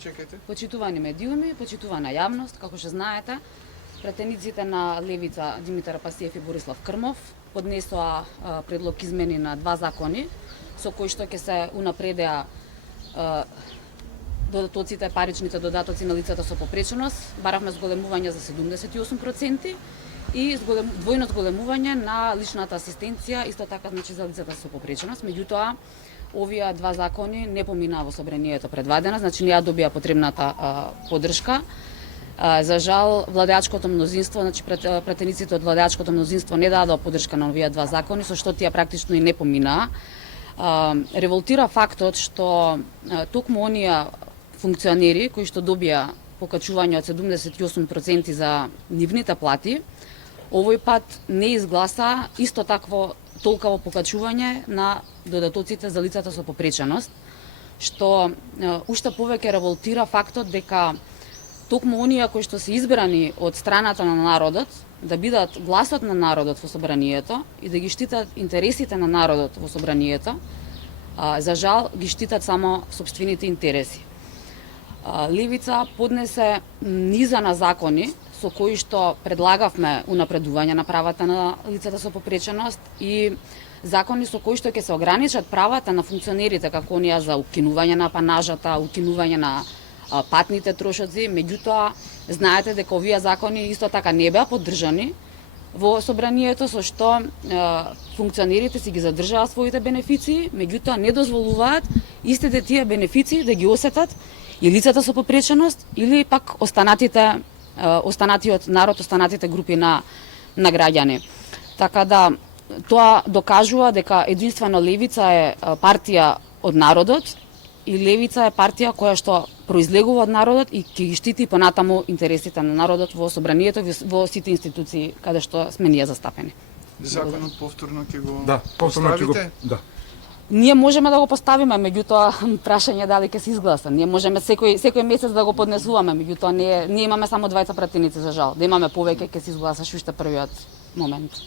Чекайте. Почитувани медиуми, почитувана јавност, како што знаете, претениците на Левица Димитар Пасиев и Борислав Крмов поднесоа предлог измени на два закони со кои што ќе се унапредеа додатоците, паричните додатоци на лицата со попреченост. Баравме зголемување за 78% и двојно зголемување на личната асистенција, исто така значи за лицата со попреченост. Меѓутоа, овие два закони не поминаа во собранието предвидена, значи не ја добија потребната поддршка. За жал, владеачкото мнозинство, значи претениците од владеачкото мнозинство не дадоа поддршка на овие два закони, со што тие практично и не поминаа. Револтира фактот што токму оние функционери кои што добија покачување од 78% за нивните плати, овој пат не изгласа исто такво толкаво покачување на додатоците за лицата со попреченост, што уште повеќе револтира фактот дека токму оние кои што се избрани од страната на народот да бидат гласот на народот во собранието и да ги штитат интересите на народот во собранието, за жал ги штитат само сопствените интереси. Левица поднесе низа на закони со кои што предлагавме унапредување на правата на лицата со попреченост и закони со кои што ќе се ограничат правата на функционерите, како оние за укинување на апанажата, укинување на патните трошоци. Меѓутоа, знаете дека овие закони исто така не беа поддржани во собранието, со што функционерите си ги задржаа своите бенефиции, меѓутоа не дозволуваат истите тие бенефиции да ги осетат и лицата со попреченост или пак останатиот народ, останатите групи на граѓани. Така да, тоа докажува дека единствено Левица е партија од народот и Левица е партија која што произлегува од народот и ќе ги штити понатаму интересите на народот во собранието, во сите институции каде што сме ние застапени. Законот повторно ќе го поставите? Да. Ние можеме да го поставиме, меѓутоа прашање дали ќе се изгласа. Ние можеме секој месец да го поднесуваме, меѓутоа ние имаме само двајца пратеници за жал. Да имаме повеќе ќе се изгласаш уште првиот момент.